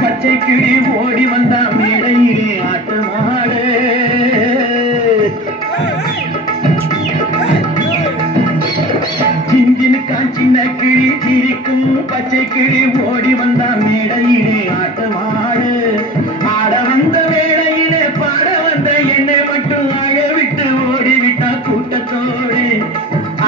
பச்சை கிளி ஓடி வந்தா மேடையிலே ஆட்டமாடு சின்ன கிளி சிரிக்கும் பச்சை கிளி ஓடி வந்தா மேடையிலே ஆட்டமாடு ஆட வந்த வேளையிலே பாட வந்த என்னை மட்டும் அழ விட்டு ஓடிவிட்டா கூட்டத்தோடு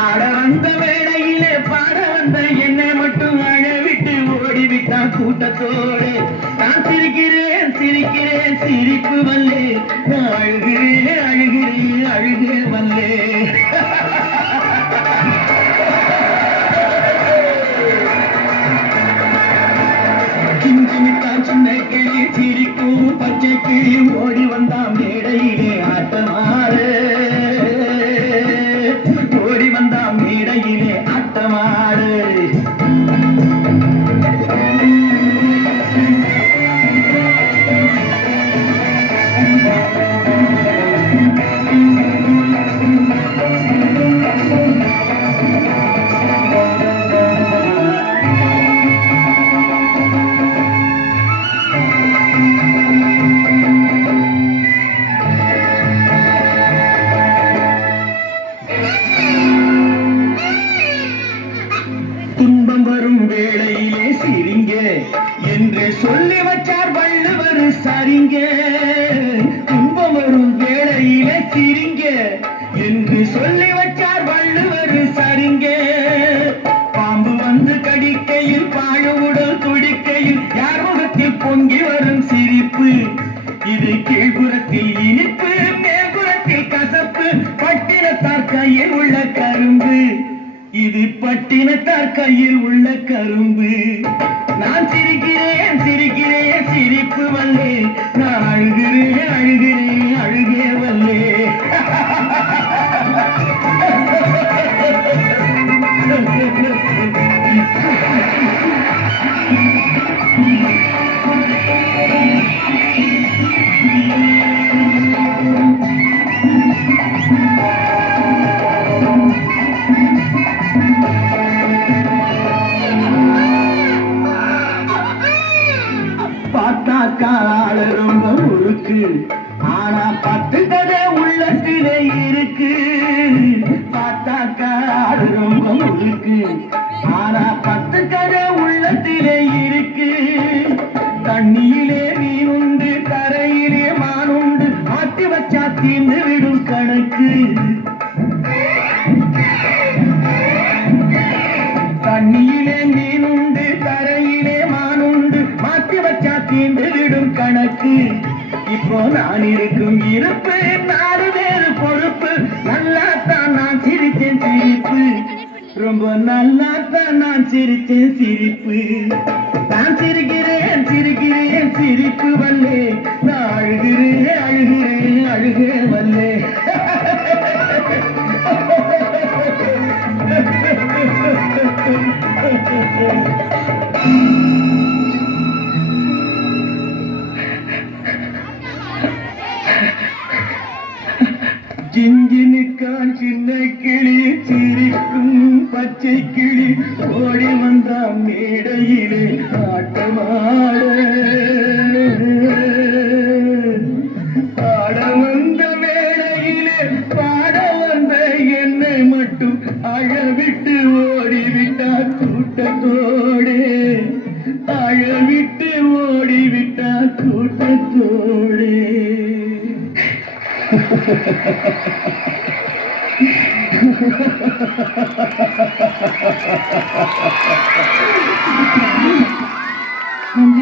ஆட வந்த வேளையிலே பாட வந்த என்னை மட்டும் அழ விட்டு ஓடிவிட்டா கூட்டத்தோடு நான் சிரிக்கிறேன் சிரிக்கிறேன் சிரிப்பு வல்லே நான் அழுகிறேன் அழுகிறேன் அழுகே வல்லே சின்ன கிளி சிரிக்கும் பச்சை கிளி ஓடி வந்தா மேடையிலே ஆட்டமாடு ஓடி வந்தா மேடையிலே ஆட்டமாடு துன்பம் வரும் வேளையிலே சிரிங்க என்று சொல்லி வச்சார் வள்ளுவர் சரிங்க துன்பம் வரும் வேளையிலே சிரிங்க என்று சொல்லி வச்சார் வள்ளுவர் சரிங்க பாம்பு வந்து கடிக்கையில் பாழு உடல் துடிக்கையில் யார் முகத்தில் பொங்கி வரும் சிரிப்பு இது கீழ்புறத்தில் இனிப்பு மேல்புறத்தில் கசப்பு பட்டினத்தார் கையில் உள்ள கரும்பு இது பட்டினத்தார் கையில் உள்ள கரும்பு நான் சிரிக்கிறேன் சிரிக்கிறேன் சிரிப்பு வல்லே நான் அழுகிறேன் அழுகிறேன் அழுகே வல்லே பார்த்தாக்கா ஆளு ரொம்ப முறுக்கு ஆனா பத்து கதை உள்ளத்திலே இருக்கு பார்த்தாக்கா ஆளு ரொம்ப முறுக்கு ஆனா பத்து கதை உள்ளத்திலே இருக்கு தண்ணியிலே மீன் உண்டு கரையிலே மான் உண்டு மாட்டி வச்சா தீர்ந்து விடும் கணக்கு தண்ணியிலே மீன் உண்டு கரையிலே மான் உண்டு மாட்டி வச்சா தீர்ந்து விடும் கணக்கு இப்போ நான் இருக்கும் இருப்பு நாலு பேரு பொறுப்பு நல்லாத்தான் நான் சிரிச்சேன் சிரிப்பு ரொம்ப நல்லாத்தான் நான் சிரிச்சேன் சிரிப்பு நான் சிரிக்கிறேன் சிரிக்கிறேன் சிரிப்பு வல்லே நான் அழுகிறேன் அழுகிறேன் அழுகே வல்லே ஜிஞ்சினுக்கான் சின்ன கிளி சிரிக்கும் பச்சை கிளி ஓடி வந்தா மேடையிலே ஆட்டமாட ஆட வந்த வேளையிலே பாட வந்த என்னை மட்டும் அழவிட்டு ஓடிவிட்டா கூட்டத்தோடு அழவிட்டு ஓடிவிட்டா கூட்டத்தோடு நன்றி.